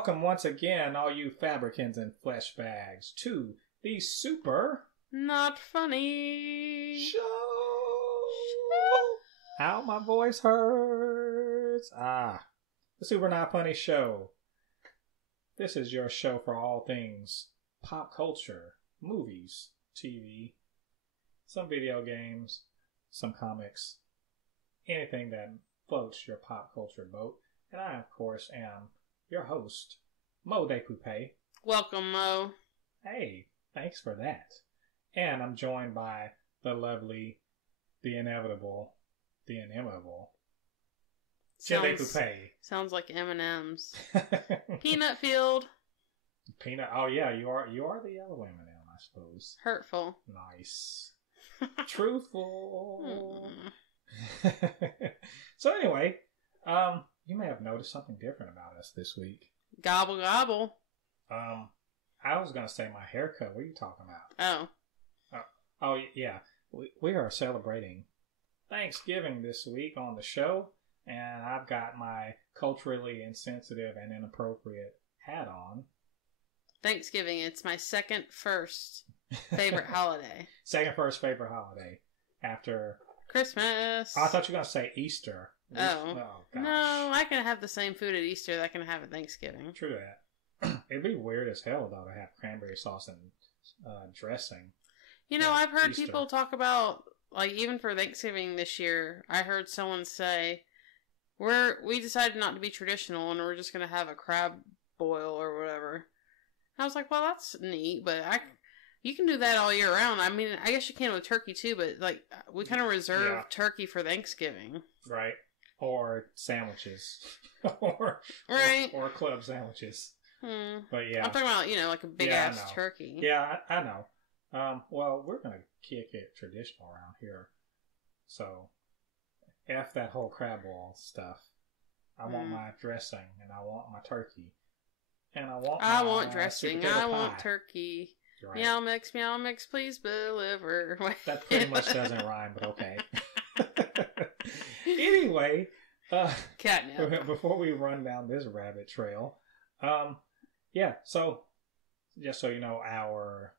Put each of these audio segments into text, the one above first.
welcome once again, all you Fabricans and Fleshbags, to the Super Not Funny Show. Ow, my voice hurts. The Super Not Funny Show. This is your show for all things pop culture, movies, TV, some video games, some comics, anything that floats your pop culture boat. And I, of course, am your host, Mo Thepuppet. Welcome, Mo. Hey, thanks for that. And I'm joined by the lovely, the inevitable, the inimitable, Jen Thepuppet. Sounds like M&M's. Peanut Field. Peanut. Oh yeah, you are the yellow M&M, I suppose. Hurtful. Nice. Truthful. So anyway, you may have noticed something different about us this week. Gobble gobble. I was gonna say my haircut. What are you talking about? Oh yeah. We are celebrating Thanksgiving this week on the show, and I've got my culturally insensitive and inappropriate hat on. Thanksgiving. It's my second first favorite holiday. Second first favorite holiday after Christmas. Oh, I thought you were gonna say Easter. Oh gosh. No, I can have the same food at Easter that I can have at Thanksgiving. True that. It'd be weird as hell though to have cranberry sauce and dressing. You know, I've heard Easter. people talk about, like, even for Thanksgiving this year, I heard someone say, we decided not to be traditional and we're just going to have a crab boil or whatever. And I was like, well, that's neat, but you can do that all year round. I mean, I guess you can with turkey too, but, like, we kind of reserve turkey for Thanksgiving. Right. Or sandwiches. or club sandwiches. But yeah. I'm talking about, like a big-ass turkey. Yeah, I know. Well, we're going to kick it traditional around here. So, F that whole crab boil stuff. I want my dressing, and I want my turkey. And I want dressing. I want turkey. Right. Meow mix, please deliver. That pretty much doesn't rhyme, but okay. Anyway, catnip. Before we run down this rabbit trail, so just so you know, our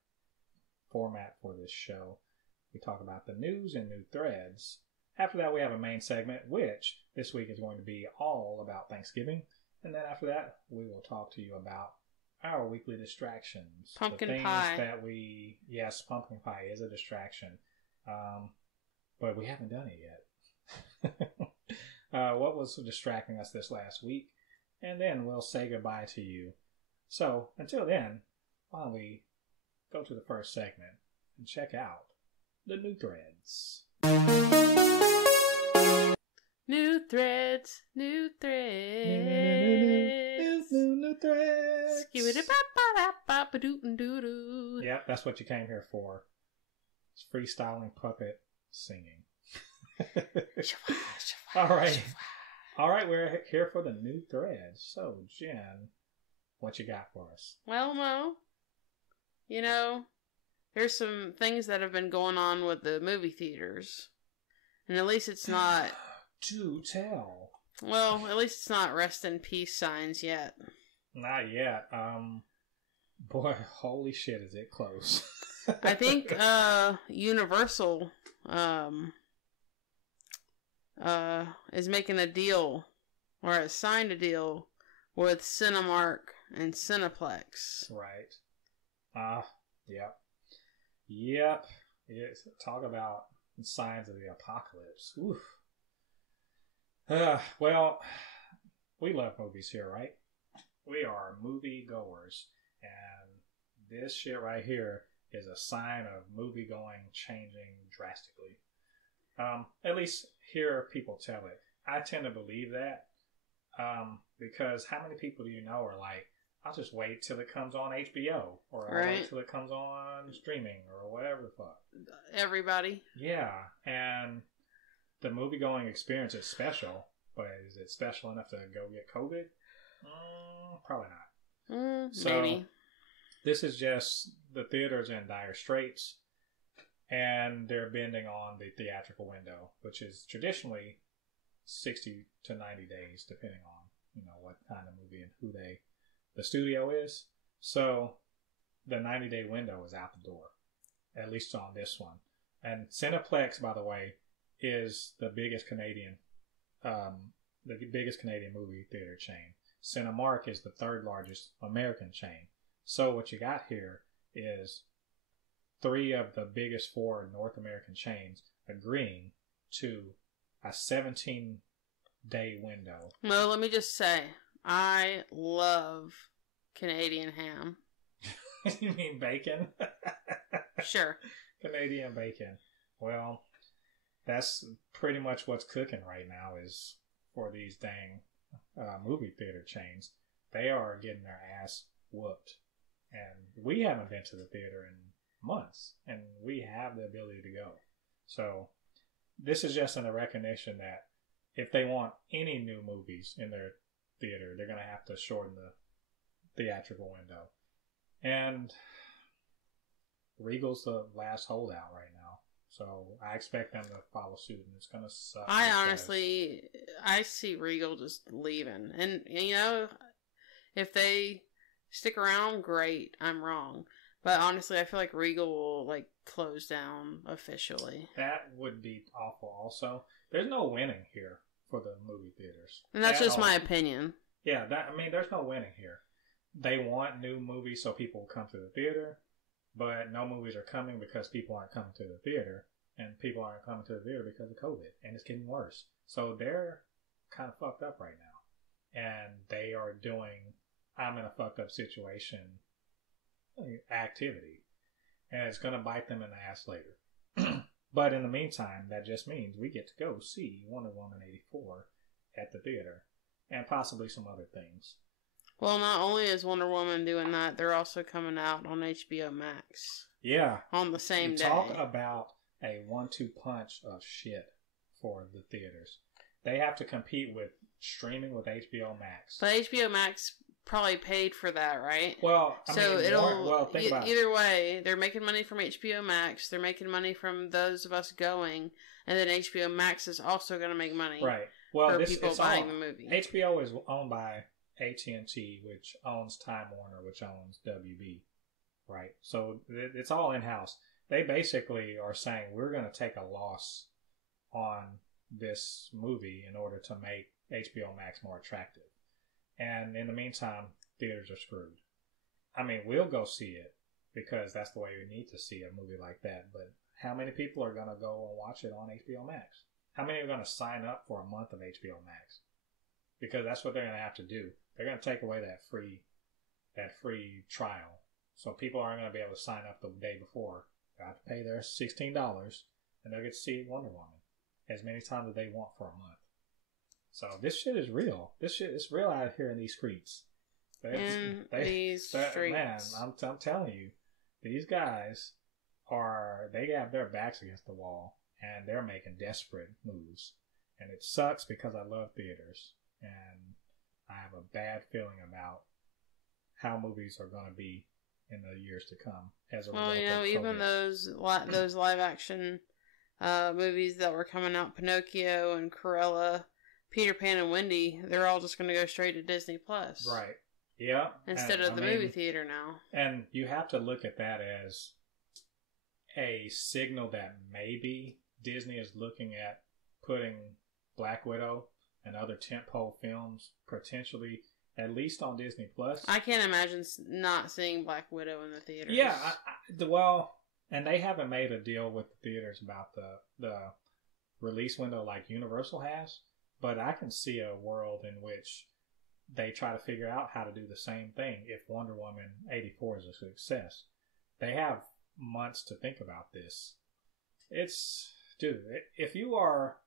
format for this show, we talk about the news and new threads. After that, we have a main segment, which this week is going to be all about Thanksgiving. And then after that, we will talk to you about our weekly distractions. Pumpkin pie. Yes, pumpkin pie is a distraction. But we haven't done it yet. What was distracting us this last week? And then we'll say goodbye to you. So, until then, why don't we go to the first segment and check out the new threads. New threads. New threads. Yep, that's what you came here for. It's freestyling puppet singing. All right, we're here for the new threads. So, Jen, what you got for us? Well, Mo, there's some things that have been going on with the movie theaters. And at least it's not... Do tell. Well, at least it's not rest in peace signs yet. Not yet. Boy, holy shit, is it close. I think Universal is making a deal, or has signed a deal, with Cinemark and Cineplex. Right. Yep. Talk about signs of the apocalypse. Oof. Well, we love movies here, right? We are movie goers, and this shit right here is a sign of movie going changing drastically. At least hear people tell it. I tend to believe that, because how many people do you know are like, I'll just wait till it comes on HBO, or I'll wait till it comes on streaming, or whatever the fuck. Everybody. Yeah, and the movie-going experience is special, but is it special enough to go get COVID? Probably not. Maybe. This is just the theaters in dire straits, and they're bending on the theatrical window, which is traditionally 60 to 90 days, depending on what kind of movie and who they the studio is. So the 90-day window is out the door, at least on this one. And Cineplex, by the way, is the biggest Canadian movie theater chain. Cinemark is the third largest American chain. So what you got here is 3 of the biggest 4 North American chains agreeing to a 17-day window. Well, let me just say, I love Canadian ham. You mean bacon? Sure. Canadian bacon. Well, that's pretty much what's cooking right now is for these dang movie theater chains. They are getting their ass whooped. And we haven't been to the theater in months, and we have the ability to go. So this is just in a recognition that if they want any new movies in their theater, they're going to have to shorten the theatrical window. And Regal's the last holdout right now. So I expect them to follow suit, and it's going to suck. I see Regal just leaving. And, you know, if they stick around, great. I'm wrong. But honestly, I feel like Regal will, like, close down officially. That would be awful also. There's no winning here for the movie theaters. And that's just my opinion. Yeah, there's no winning here. They want new movies so people will come to the theater, but no movies are coming because people aren't coming to the theater, and people aren't coming to the theater because of COVID, and it's getting worse. So they're kind of fucked up right now. And they are doing, I'm in a fucked up situation activity, and it's going to bite them in the ass later. But in the meantime, that just means we get to go see Wonder Woman 84 at the theater, and possibly some other things. Well, not only is Wonder Woman doing that, they're also coming out on HBO Max. Yeah. On the same day. Talk about a 1-2 punch of shit for the theaters. They have to compete with streaming with HBO Max. But HBO Max probably paid for that, right? Well, think about either way, they're making money from HBO Max. They're making money from those of us going, and then HBO Max is also going to make money, right? Well, for people buying the movie. HBO is owned by AT&T, which owns Time Warner, which owns WB, right? So it's all in house. They basically are saying we're going to take a loss on this movie in order to make HBO Max more attractive. And in the meantime, theaters are screwed. I mean, we'll go see it because that's the way we need to see a movie like that. But how many people are going to go and watch it on HBO Max? How many are going to sign up for a month of HBO Max? Because that's what they're going to have to do. They're going to take away that free trial. So people aren't going to be able to sign up the day before. They have to pay their $16, and they'll get to see Wonder Woman as many times as they want for a month. So this shit is real. This shit is real out here in these streets. Man, I'm telling you, these guys they have their backs against the wall, and they're making desperate moves. And it sucks because I love theaters, and I have a bad feeling about how movies are going to be in the years to come as a result of COVID. Even those live action movies that were coming out, Pinocchio and Cruella, Peter Pan and Wendy, they're all just going to go straight to Disney Plus. Right. Yeah. Instead of the movie theater now. And you have to look at that as a signal that maybe Disney is looking at putting Black Widow and other tentpole films potentially at least on Disney Plus. I can't imagine not seeing Black Widow in the theaters. Yeah. And they haven't made a deal with the theaters about the release window like Universal has. But I can see a world in which they try to figure out how to do the same thing if Wonder Woman 84 is a success. They have months to think about this. If you are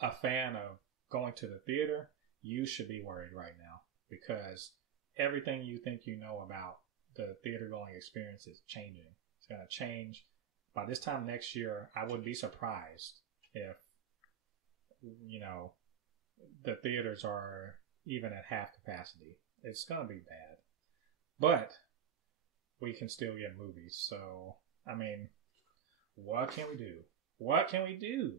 a fan of going to the theater, you should be worried right now because everything you think you know about the theater going experience is changing. It's going to change. By this time next year, I wouldn't be surprised if the theaters are even at half capacity. It's going to be bad. But we can still get movies. So, I mean, what can we do? What can we do?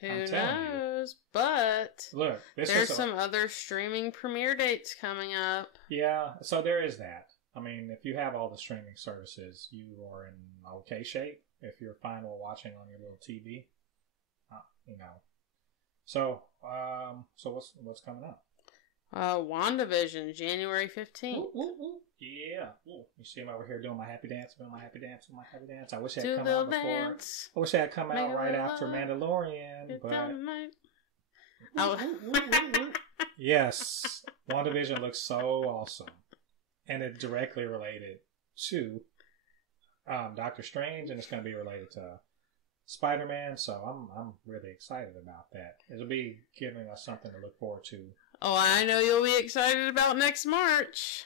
Who I'm telling knows? But Look, there's some other streaming premiere dates coming up. Yeah, so there is that. I mean, if you have all the streaming services, you are in okay shape. If you're fine with watching on your little TV, you know. So, what's coming up? WandaVision, January 15th. Woo, woo, woo. Yeah. Ooh, you see him over here doing my happy dance, doing my happy dance, doing my happy dance. I wish it had come out before. Dance. I wish it had come out right after Mandalorian. But yes, WandaVision looks so awesome, and it's directly related to Doctor Strange, and it's going to be related to Spider-Man. So I'm really excited about that. It'll be giving us something to look forward to. Oh, I know you'll be excited about next March.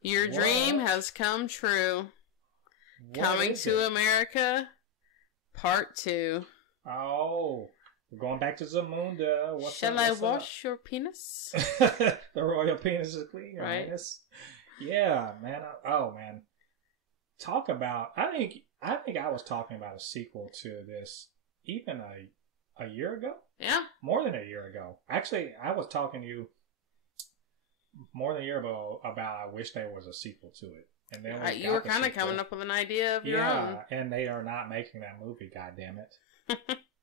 Your dream has come true. Coming to America, Part 2. Oh, we're going back to Zamunda. Shall I wash your penis? The royal penis is clean, right? Yeah, man. Man. Talk about. I think I was talking about a sequel to this even a year ago. Yeah, more than a year ago. Actually, I was talking to you more than a year ago about I wish there was a sequel to it. And then you were kind of coming up with an idea of your own. Yeah, and they are not making that movie. God damn it!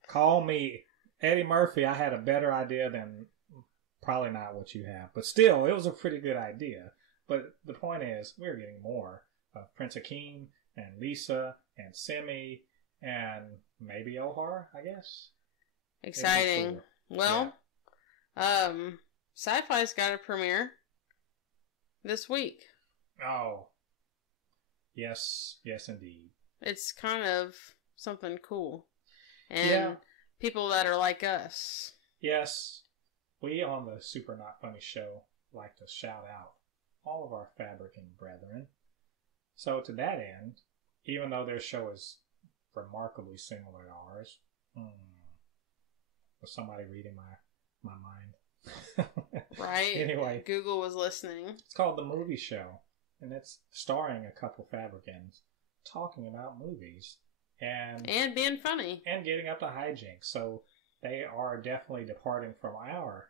Call me Eddie Murphy. I had a better idea than probably not what you have, but still, it was a pretty good idea. But the point is, we're getting more of Prince Akeem and Lisa and Simi and maybe Ohar, I guess. Exciting. Cool. Well, Sci-Fi's got a premiere this week. Oh. Yes, indeed. It's kind of something cool. And people that are like us. Yes. We on the Super Not Funny show like to shout out all of our Fabricans brethren. So to that end, even though their show is remarkably similar to ours, was somebody reading my mind? Right. Anyway. Google was listening. It's called The Movie Show. And it's starring a couple Fabricans talking about movies. And being funny. And getting up to hijinks. So they are definitely departing from our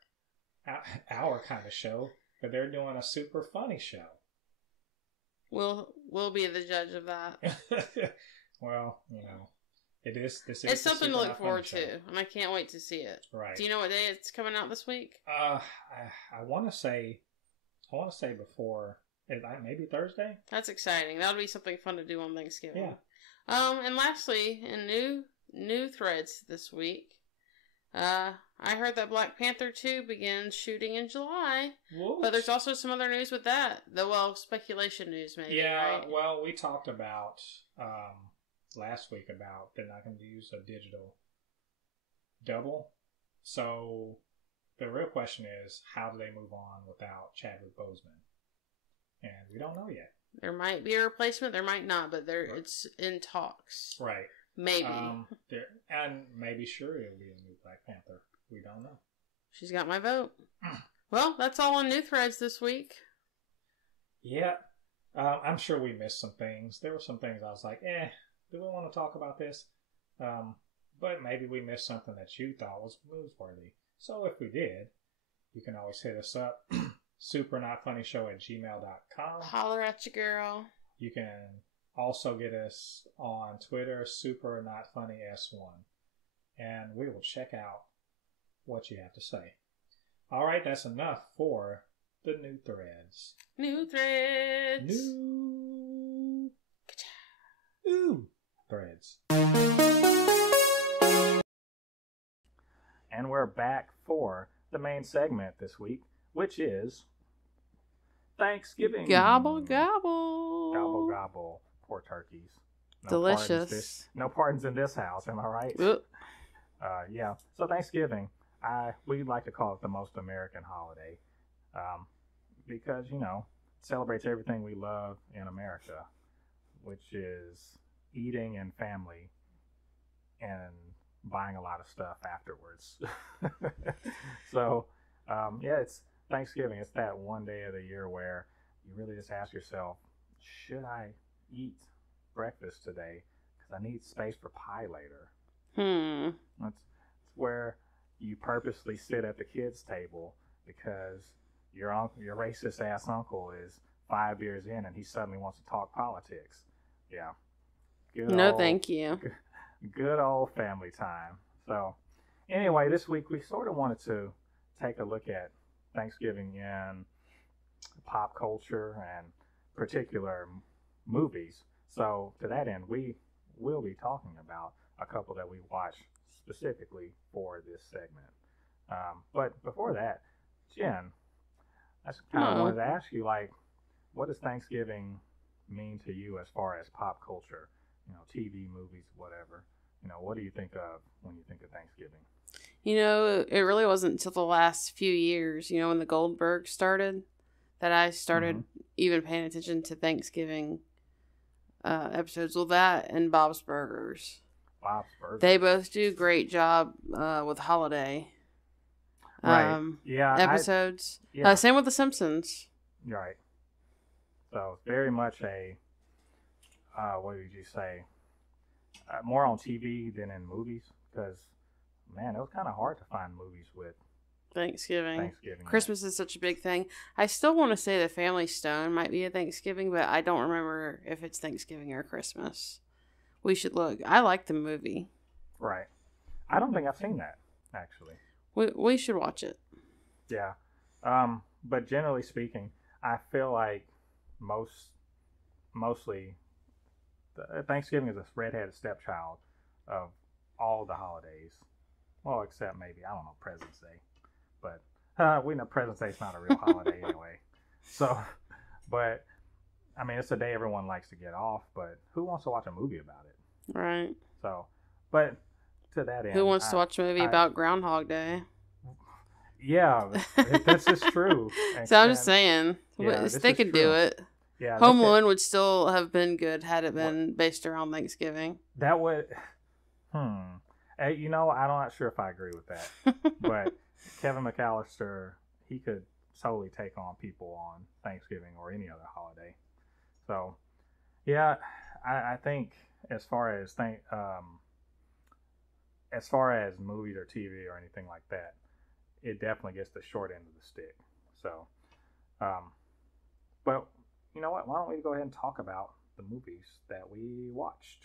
kind of show. But they're doing a super funny show. We'll be the judge of that. Well, you know. It's something to look forward to, and I can't wait to see it. Right. Do you know what day it's coming out this week? I want to say before, maybe Thursday. That's exciting. That'll be something fun to do on Thanksgiving. Yeah. And lastly, in new threads this week, I heard that Black Panther 2 begins shooting in July. Whoops. But there's also some other news with that. Speculation news maybe. Yeah. Right? Well, we talked about last week about they're not going to use a digital double. So the real question is, how do they move on without Chadwick Boseman? And we don't know yet. There might be a replacement, there might not, but it's in talks. Right. Maybe. And maybe sure it'll be a new Black Panther. We don't know. She's got my vote. Well, that's all on new threads this week. Yeah. I'm sure we missed some things. There were some things I was like, do we want to talk about this? But maybe we missed something that you thought was newsworthy. So if we did, you can always hit us up. supernotfunnyshow@gmail.com. Holler at you, girl. You can also get us on Twitter, supernotfunnys1. And we will check out what you have to say. All right, that's enough for the new threads. New threads. New threads. And we're back for the main segment this week, which is Thanksgiving. Gobble, gobble. Gobble, gobble. Poor turkeys. Delicious. No pardons in this house, am I right? Yeah. So Thanksgiving, we like to call it the most American holiday because, it celebrates everything we love in America, which is eating and family and buying a lot of stuff afterwards. So, it's Thanksgiving. It's that one day of the year where you really just ask yourself, should I eat breakfast today? Because I need space for pie later. where you purposely sit at the kids' table because your racist ass uncle is 5 beers in and he suddenly wants to talk politics. Yeah. No, thank you. Good old family time. So, anyway, this week we sort of wanted to take a look at Thanksgiving in pop culture and particular movies. So, to that end, we will be talking about a couple that we watched specifically for this segment. But before that, Jen, I just kind of wanted to ask you, like, what does Thanksgiving mean to you as far as pop culture? You know, TV, movies, whatever. You know, what do you think of when you think of Thanksgiving? You know, it really wasn't until the last few years, you know, when the Goldberg started, that I started even paying attention to Thanksgiving episodes. Well, that and Bob's Burgers. Bob's Burgers. They both do a great job with holiday episodes. Same with The Simpsons. Right. So, very much a, what did you say? More on TV than in movies, because, man, it was kind of hard to find movies with Thanksgiving. Christmas is such a big thing. I still want to say The Family Stone might be a Thanksgiving, but I don't remember if it's Thanksgiving or Christmas. We should look. I like the movie. Right. I don't think I've seen that, actually. We should watch it. Yeah. But generally speaking, I feel like mostly Thanksgiving is a redheaded stepchild of all the holidays. Well, except maybe, I don't know, President's Day. But we know President's Day is not a real holiday anyway. So, but, I mean, it's a day everyone likes to get off, but who wants to watch a movie about it? Right. So, but to that end. Who wants to watch a movie about Groundhog Day? Yeah, this is true. So I'm just saying, they could do it. Yeah, Home Alone would still have been good had it been based around Thanksgiving. That would, you know, I'm not sure if I agree with that. But Kevin McAllister, he could totally take on people on Thanksgiving or any other holiday. So, yeah, I think as far as movies or TV or anything like that, it definitely gets the short end of the stick. So, but you know what? Why don't we go ahead and talk about the movies that we watched?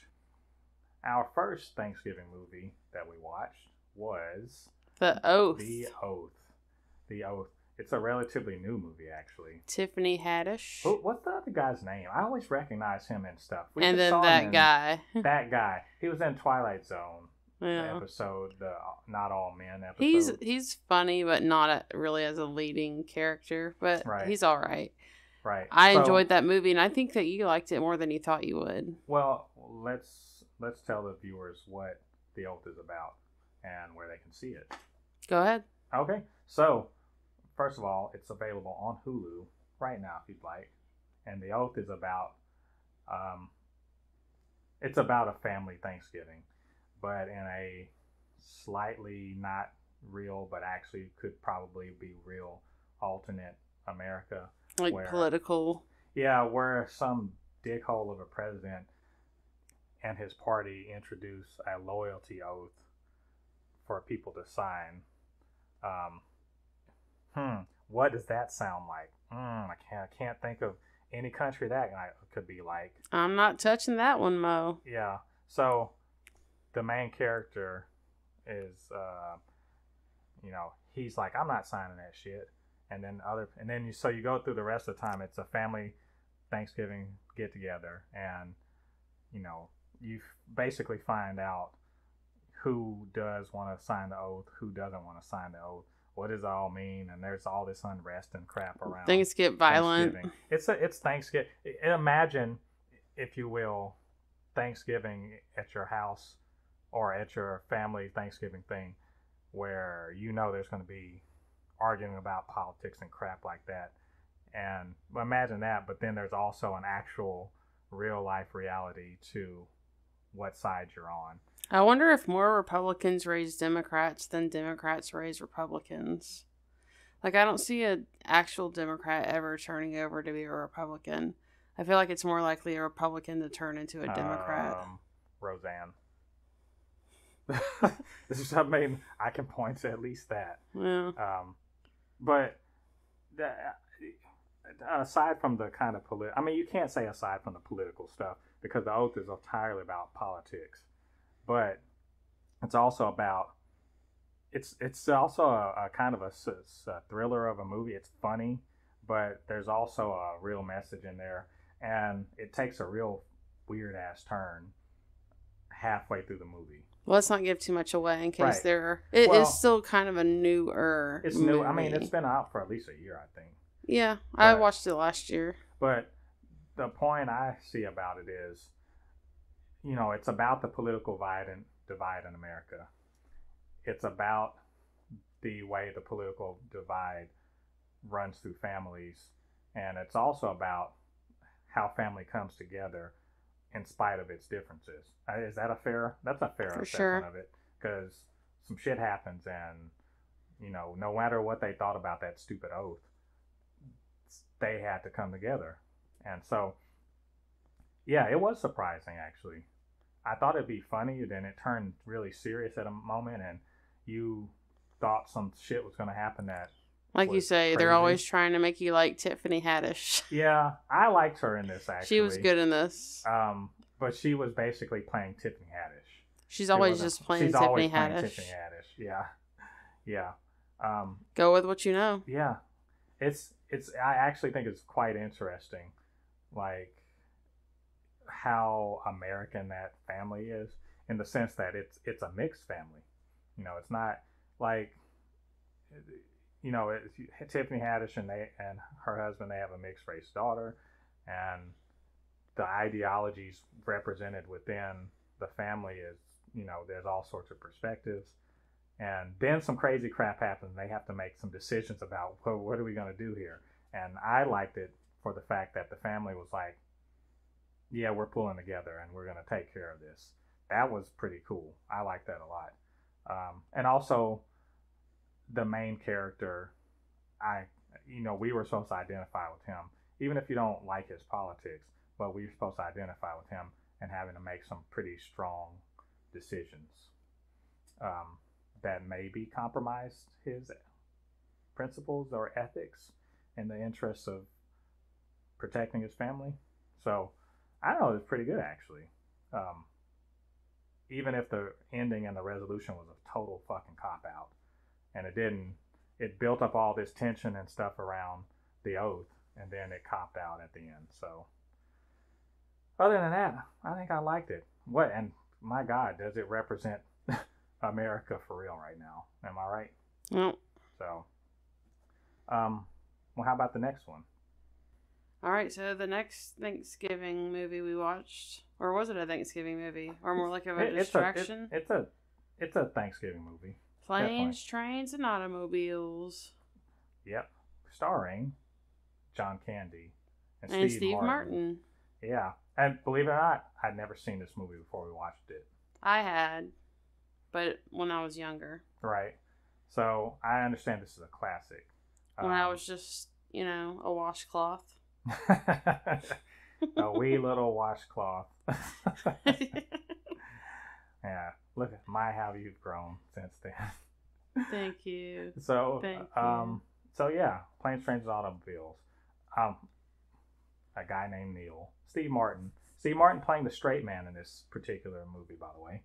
Our first Thanksgiving movie that we watched was The Oath. The Oath. The Oath. It's a relatively new movie, actually. Tiffany Haddish. What's the other guy's name? I always recognize him in stuff. And then that guy. That guy. He was in Twilight Zone. Yeah. The episode, the Not All Men episode. He's funny, but not really as a leading character. But he's all right. Right. I enjoyed that movie, and I think that you liked it more than you thought you would. Well, let's tell the viewers what The Oath is about and where they can see it. Go ahead. Okay. So, first of all, it's available on Hulu right now if you'd like. And The Oath is about it's about a family Thanksgiving, but in a slightly not real, but actually could probably be real alternate America. Like political. Yeah, where some dickhole of a president and his party introduce a loyalty oath for people to sign. What does that sound like? I can't think of any country that could be like. I'm not touching that one, Mo. Yeah. So the main character is, he's like, I'm not signing that shit. So you go through the rest of the time. It's a family Thanksgiving get together, and you basically find out who does want to sign the oath, who doesn't want to sign the oath. What does it all mean? And there's all this unrest and crap around. Things get violent. It's Thanksgiving. Imagine, if you will, Thanksgiving at your house or at your family Thanksgiving thing, where there's going to be arguing about politics and crap like that. And imagine that, but then there's also an actual real life reality to what side you're on. I wonder if more Republicans raise Democrats than Democrats raise Republicans. Like, I don't see an actual Democrat ever turning over to be a Republican. I feel like it's more likely a Republican to turn into a Democrat. Roseanne. I mean, I can point to at least that. Yeah. But aside from the kind of I mean, you can't say aside from the political stuff because the Oath is entirely about politics, but it's also about it's also a kind of a thriller of a movie. It's funny, but there's also a real message in there, and it takes a real weird ass turn halfway through the movie. Well, let's not give too much away in case Right. It is still kind of a newer. It's movie. new. I mean, it's been out for at least a year, I think. Yeah, I watched it last year. But the point I see about it is, it's about the political divide in America. It's about the way the political divide runs through families, and it's also about how family comes together in spite of its differences. Is that a fair? That's a fair assessment of it, because some shit happens, and no matter what they thought about that stupid oath, they had to come together. And so, yeah, it was surprising, actually. I thought it'd be funny, then it turned really serious at a moment, and you thought some shit was going to happen that, like you say, crazy. They're always trying to make you like Tiffany Haddish. Yeah, I liked her in this, actually. She was good in this. But she was basically playing Tiffany Haddish. She's always just playing Tiffany Haddish. Yeah. Go with what you know. Yeah. I actually think it's quite interesting, like, how American that family is, in the sense that it's a mixed family. It's not like, Tiffany Haddish and her husband, they have a mixed race daughter, and the ideologies represented within the family is, there's all sorts of perspectives, and then some crazy crap happens. They have to make some decisions about, well, what are we going to do here? And I liked it for the fact that the family was like, yeah, we're pulling together and we're going to take care of this. That was pretty cool. I like that a lot. And also the main character, we were supposed to identify with him, even if you don't like his politics, but we were supposed to identify with him and having to make some pretty strong decisions that maybe compromised his principles or ethics in the interests of protecting his family. So I don't know, it's pretty good, actually. Even if the ending and the resolution was a total fucking cop-out, and it built up all this tension and stuff around the oath, and then it copped out at the end. So other than that, I think I liked it. And my God, does it represent America for real right now? Am I right? Well, so, well, how about the next one? All right, so the next Thanksgiving movie we watched, or was it a Thanksgiving movie, or more like a distraction? It's a Thanksgiving movie. Planes, Trains, and Automobiles. Yep, starring John Candy and Steve Martin. Yeah, and believe it or not, I'd never seen this movie before we watched it. I had, but when I was younger. Right. So I understand this is a classic. When I was just, a washcloth. A wee little washcloth. Yeah, look at how you've grown since then. Thank you. So, so yeah, Planes, Trains, and Automobiles. A guy named Neil. Steve Martin playing the straight man in this particular movie, by the way.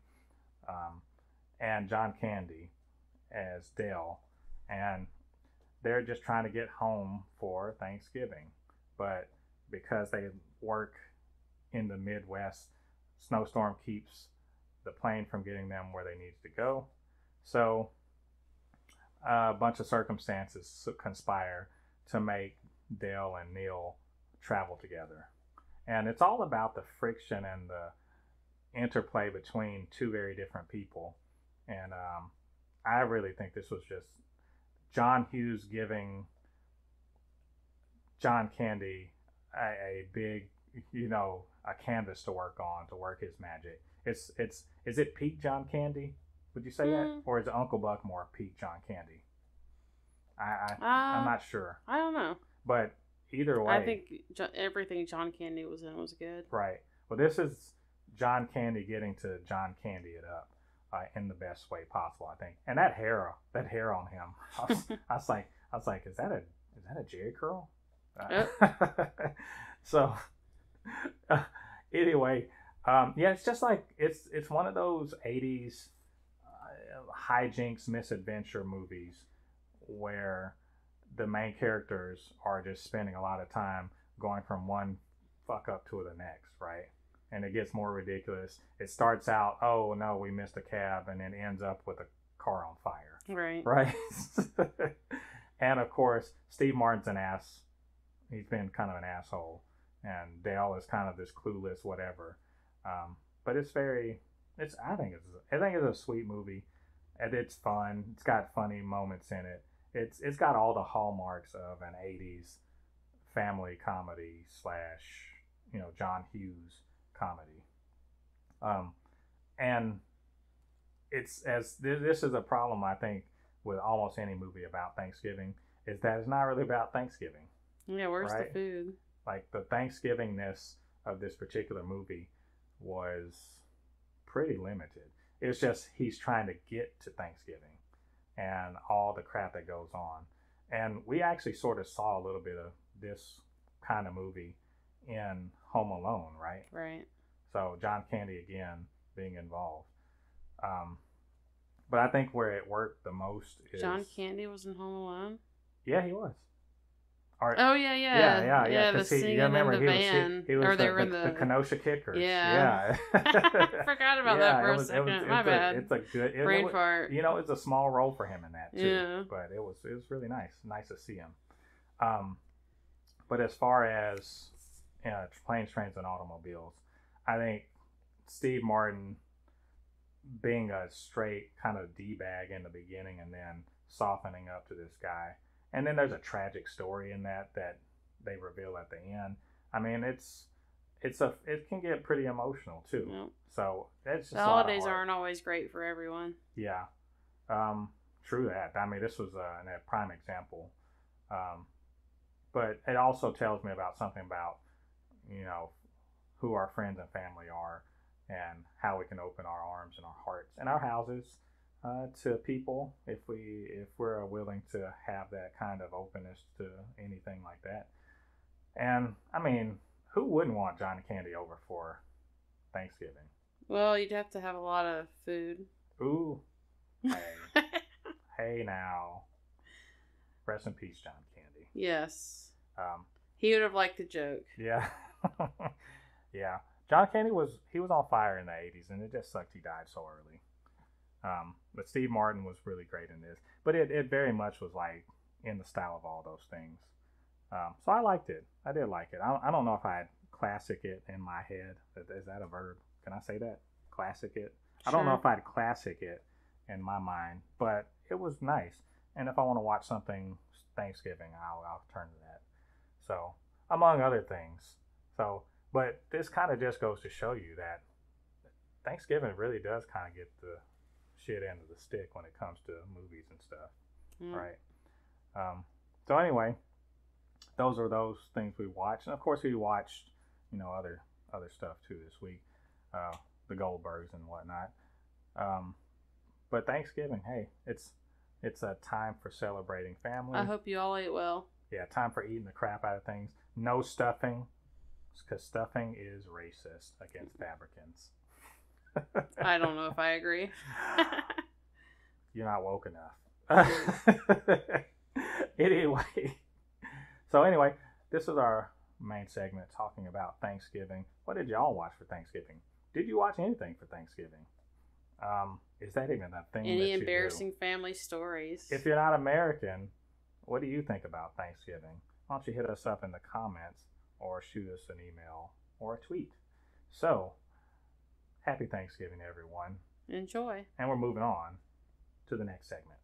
And John Candy as Dale. And they're just trying to get home for Thanksgiving. But because they work in the Midwest, snowstorm keeps the plane from getting them where they need to go. So a bunch of circumstances conspire to make Dale and Neil travel together. And it's all about the friction and the interplay between two very different people. And I really think this was just John Hughes giving John Candy a big, a canvas to work on, to work his magic. Is it peak John Candy? Would you say that? Or is Uncle Buck more peak John Candy? I'm not sure. I don't know. But either way, I think everything John Candy was in was good. Right. Well, this is John Candy getting to John Candy it up. in the best way possible, I think. And that hair on him, I was like, is that a Jerry curl? So anyway, yeah, it's just like it's one of those 80s hijinks, misadventure movies where the main characters are just spending a lot of time going from one fuck up to the next, right? And it gets more ridiculous. It starts out, oh no, we missed a cab, and then ends up with a car on fire. Right? And of course, Steve Martin's an ass. He's been kind of an asshole. And Dale is kind of this clueless whatever. But I think it's a sweet movie. And it's fun. It's got funny moments in it. It's got all the hallmarks of an 80s family comedy / John Hughes comedy. And this is a problem, I think, with almost any movie about Thanksgiving, is that it's not really about Thanksgiving. Yeah, where's right? the food? Like, the Thanksgivingness of this particular movie was pretty limited. It's just he's trying to get to Thanksgiving and all the crap that goes on. And we actually sort of saw a little bit of this kind of movie in Home Alone, right? Right. So John Candy again being involved. But I think where it worked the most is... John Candy was in Home Alone? Yeah, he was. Oh, yeah. Yeah, the singing in the van. He was they were in the Kenosha Kickers. Yeah. I forgot about that for a second. My bad. It's a good... Brain fart. It's a small role for him in that, too. Yeah. But it was really nice. Nice to see him. But as far as Planes, Trains, and Automobiles, I think Steve Martin being a straight kind of D-bag in the beginning and then softening up to this guy. And then there's a tragic story in that they reveal at the end. I mean, it can get pretty emotional too. Yep. So it's just the holidays aren't always great for everyone. Yeah, true that. I mean, this was a prime example. But it also tells me about something about who our friends and family are and how we can open our arms and our hearts and our houses to people if we're willing to have that kind of openness to anything like that. And I mean, who wouldn't want John Candy over for Thanksgiving? Well, you'd have to have a lot of food. Ooh. Hey now. Rest in peace, John Candy. Yes. He would have liked the joke. Yeah. Yeah. John Candy was on fire in the 80s, and it just sucked he died so early. But Steve Martin was really great in this. But it very much was like in the style of all those things. So I liked it. I did like it. I don't know if I'd classic it in my head. Is that a verb? Can I say that? Classic it? Sure. I don't know if I'd classic it in my mind, but it was nice. And if I want to watch something Thanksgiving, I'll turn to that. So, among other things. But this kind of just goes to show you that Thanksgiving really does kind of get the shit end of the stick when it comes to movies and stuff, right? So anyway, those are those things we watched, and of course we watched, other stuff too this week, the Goldbergs and whatnot. But Thanksgiving, hey, it's a time for celebrating family. I hope you all ate well. Yeah, time for eating the crap out of things. No stuffing, because stuffing is racist against Fabricans. I don't know if I agree. You're not woke enough. Anyway, this is our main segment talking about Thanksgiving. What did y'all watch for Thanksgiving? Did you watch anything for Thanksgiving? Is that even a thing? Any embarrassing family stories? If you're not American, what do you think about Thanksgiving? Why don't you hit us up in the comments or shoot us an email or a tweet? So, happy Thanksgiving, everyone. Enjoy. And we're moving on to the next segment.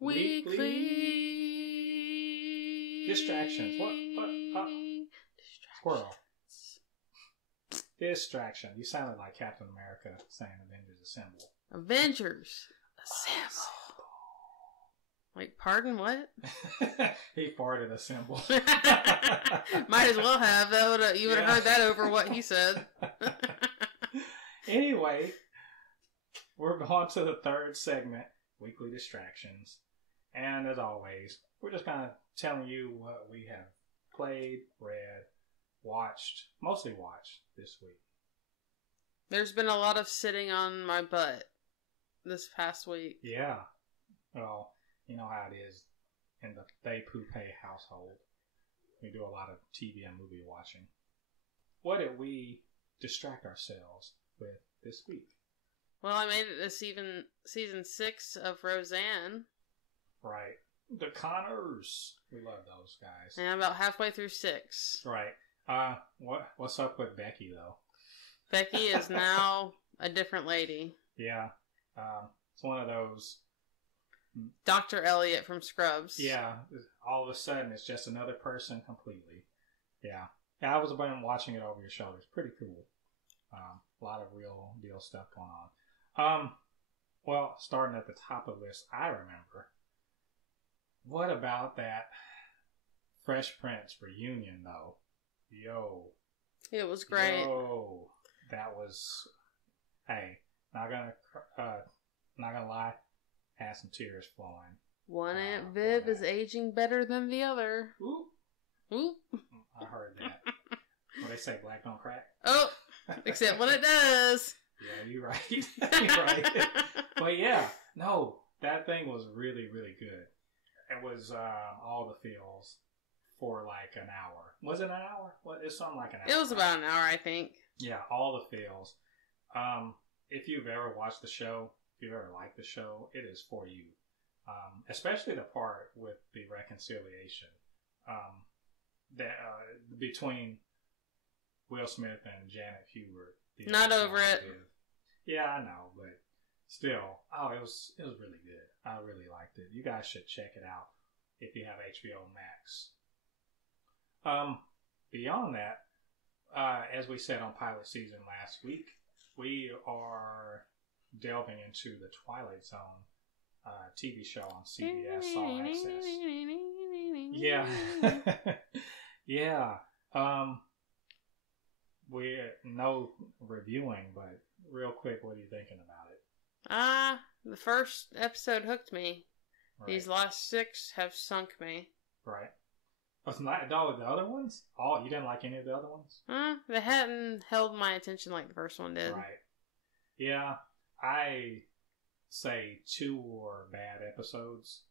Weekly distractions. What? Squirrel. Distraction. You sounded like Captain America saying Avengers Assemble. Avengers Assemble. Like, pardon, what? He farted a symbol. Might as well have. You would have heard that over what he said. Anyway, we're on to the third segment, Weekly Distractions. And as always, we're just kind of telling you what we have played, read, watched, mostly watched this week. There's been a lot of sitting on my butt this past week. Yeah. Well, you know how it is in the Thepuppet household. We do a lot of TV and movie watching. What did we distract ourselves with this week? Well, I made it to season 6 of Roseanne. Right. The Connors. We love those guys. And I'm about halfway through 6. Right. What's up with Becky, though? Becky is now a different lady. Yeah. It's one of those... Dr. Elliot from Scrubs. Yeah. All of a sudden, it's just another person completely. Yeah. I was watching it over your shoulder. It's pretty cool. A lot of real deal stuff going on. Well, starting at the top of the list, I remember. What about that Fresh Prince reunion, though? Yo. It was great. Yo. That was... Hey, not gonna lie. Had some tears flowing. One Aunt Viv is aging better than the other. Ooh. Ooh. I heard that. What they say, black don't crack? Oh, except when it does. Yeah, you're right. You're right. But yeah, no, that thing was really, really good. It was all the feels for like an hour. Was it an hour? It's something like an hour. It was about an hour, I think. Yeah, all the feels. If you've ever watched the show, if you've ever liked the show, it is for you. Especially the part with the reconciliation that between Will Smith and Janet Hubert. Not over it. Yeah, I know, but still, it was really good. I really liked it. You guys should check it out if you have HBO Max. Beyond that, as we said on pilot season last week, we are delving into the Twilight Zone TV show on CBS All Access. Yeah. Yeah. We're no reviewing, but real quick, what are you thinking about it? The first episode hooked me. Right. These last 6 have sunk me. Right. What's not the other ones? Oh, you didn't like any of the other ones? They hadn't held my attention like the first one did. Right. Yeah, I say 2 were bad episodes,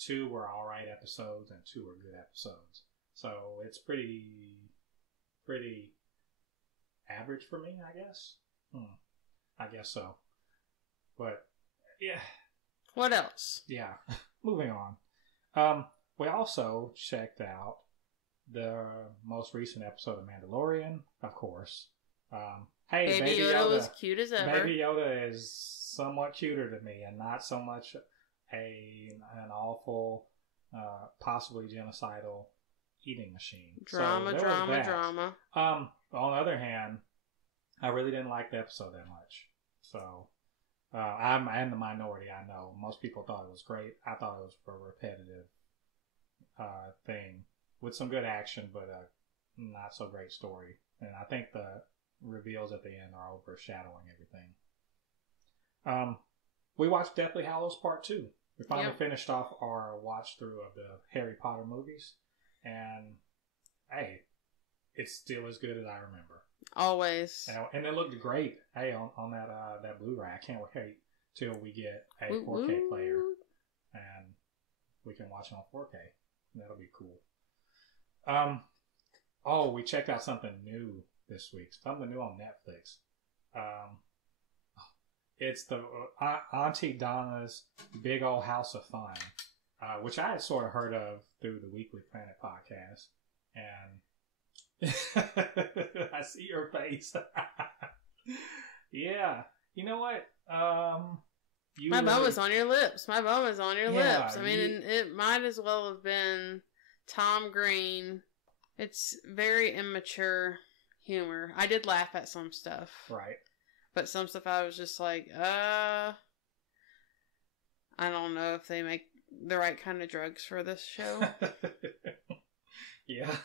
2 were alright episodes, and 2 were good episodes. So it's pretty average for me, I guess. I guess so. But yeah. What else? Yeah. Moving on. We also checked out the most recent episode of Mandalorian, of course. Hey, Baby Yoda was cute as ever. Baby Yoda is somewhat cuter to me, and not so much an awful, possibly genocidal eating machine. Drama. On the other hand, I really didn't like the episode that much. So, I'm in the minority, I know. Most people thought it was great. I thought it was a repetitive thing with some good action, but a not so great story. And I think the reveals at the end are overshadowing everything. We watched Deathly Hallows Part 2. We finally finished off our watch through of the Harry Potter movies. And, hey, it's still as good as I remember. Always. And it looked great. Hey, on that Blu-ray. I can't wait till we get a 4K player. And we can watch it on 4K. That'll be cool. We checked out something new this week. Something new on Netflix. It's the Auntie Donna's Big Old House of Fun, which I had sort of heard of through the Weekly Planet podcast. And I see your face. Yeah. You know what? My bum was on your lips. My bum was on your lips. I mean, it might as well have been Tom Green. It's very immature humor. I did laugh at some stuff. Right. But some stuff I was just like, I don't know if they make the right kind of drugs for this show. Yeah.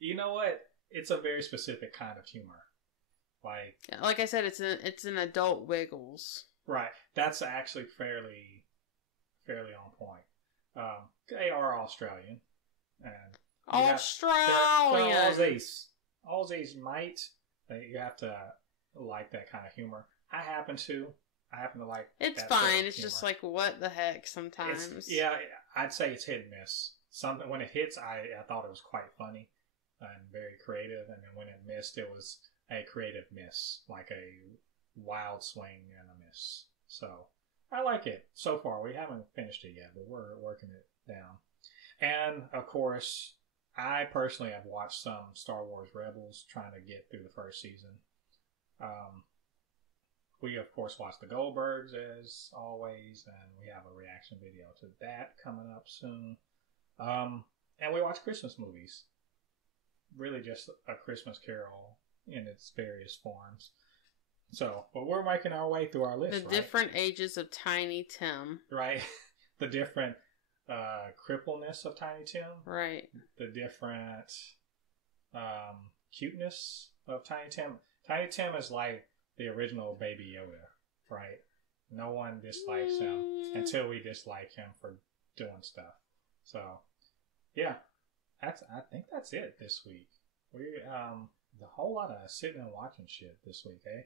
You know what? It's a very specific kind of humor. Like I said, it's an adult Wiggles. Right. That's actually fairly on point. They are Australian. And Australian! Aussies might. You have to like that kind of humor. I happen to like it's that fine. sort of It's humor. just like, what the heck sometimes. I'd say it's hit and miss. Something when it hits, I thought it was quite funny and very creative. And then when it missed, it was a creative miss. Like a wild swing and a miss. So I like it so far. We haven't finished it yet, but we're working it down. And of course, I personally have watched some Star Wars Rebels, trying to get through the first season. We of course watch the Goldbergs as always, and we have a reaction video to that coming up soon. And we watch Christmas movies. Really just a Christmas Carol in its various forms. So, but we're making our way through our list, The different ages of Tiny Tim. Right? The different crippleness of Tiny Tim. Right. The different cuteness of Tiny Tim. Tiny Tim is like the original Baby Yoda, right? No one dislikes him until we dislike him for doing stuff. So, yeah, I think that's it this week. We a whole lot of sitting and watching shit this week, eh?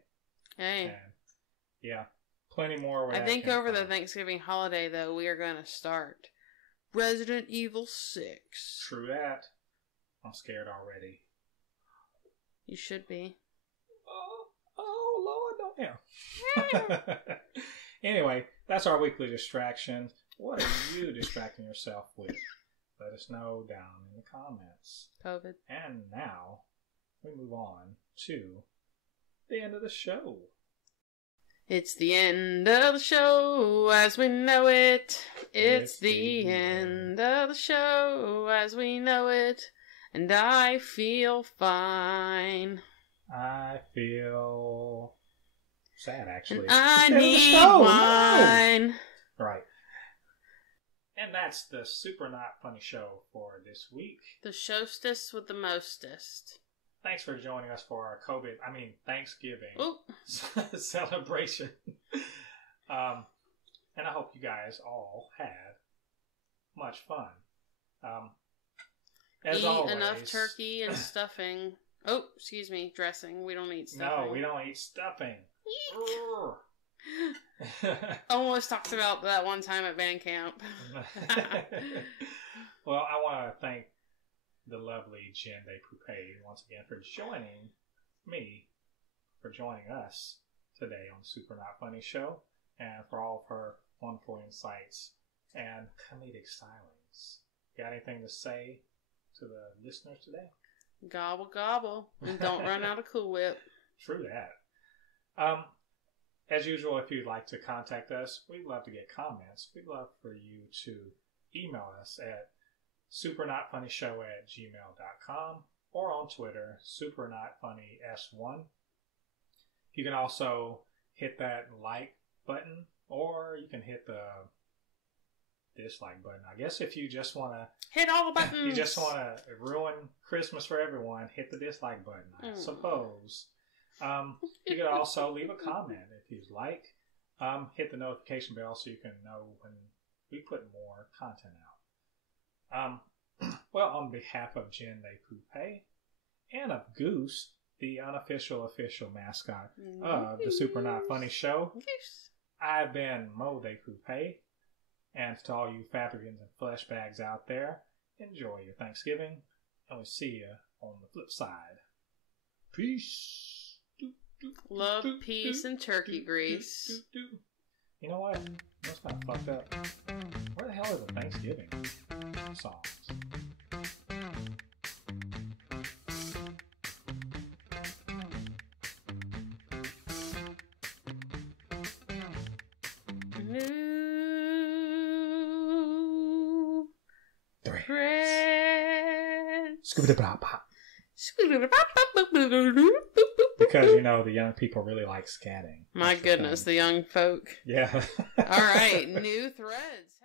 Hey. And, yeah, plenty more. I think over the Thanksgiving holiday, though, we are going to start Resident Evil 6. True that. I'm scared already. You should be. Oh Lord, don't know. Anyway, that's our weekly distraction. What are you distracting yourself with? Let us know down in the comments. COVID. And now, we move on to the end of the show. It's the end of the show as we know it. It's the end of the show as we know it. And I feel fine. I feel sad, actually. And I need wine. No. Right. And that's the Super Not Funny Show for this week. The showstest with the mostest. Thanks for joining us for our Thanksgiving celebration. And I hope you guys all had much fun. As Eat always, enough turkey and stuffing. Dressing. We don't eat stuffing. No, we don't eat stuffing. Almost talked about that one time at band camp. Well, I want to thank the lovely Jen Thepuppet once again for joining us today on the Super Not Funny Show, and for all of her wonderful insights and comedic stylings. Got anything to say to the listeners today? Gobble gobble, and don't run out of Cool Whip. True that. As usual, if you'd like to contact us, we'd love to get comments. We'd love for you to email us at supernotfunnyshow@gmail.com or on Twitter, supernotfunnys1. You can also hit that like button, or you can hit the dislike button. I guess if you just want to hit all the buttons, you just want to ruin Christmas for everyone, hit the dislike button, I suppose. You could also leave a comment if you'd like. Hit the notification bell so you can know when we put more content out. Well, on behalf of Jen Thepuppet and of Goose, the unofficial official mascot of the Super Not Funny Show, I've been Mo Thepuppet. And to all you Fabricans and Fleshbags out there, enjoy your Thanksgiving, and we'll see you on the flip side. Peace. Love, peace, and turkey grease. You know what? That's kind of fucked up. Where the hell are the Thanksgiving songs? Because, the young people really like scatting. My goodness, the young folk. Yeah. All right, new threads.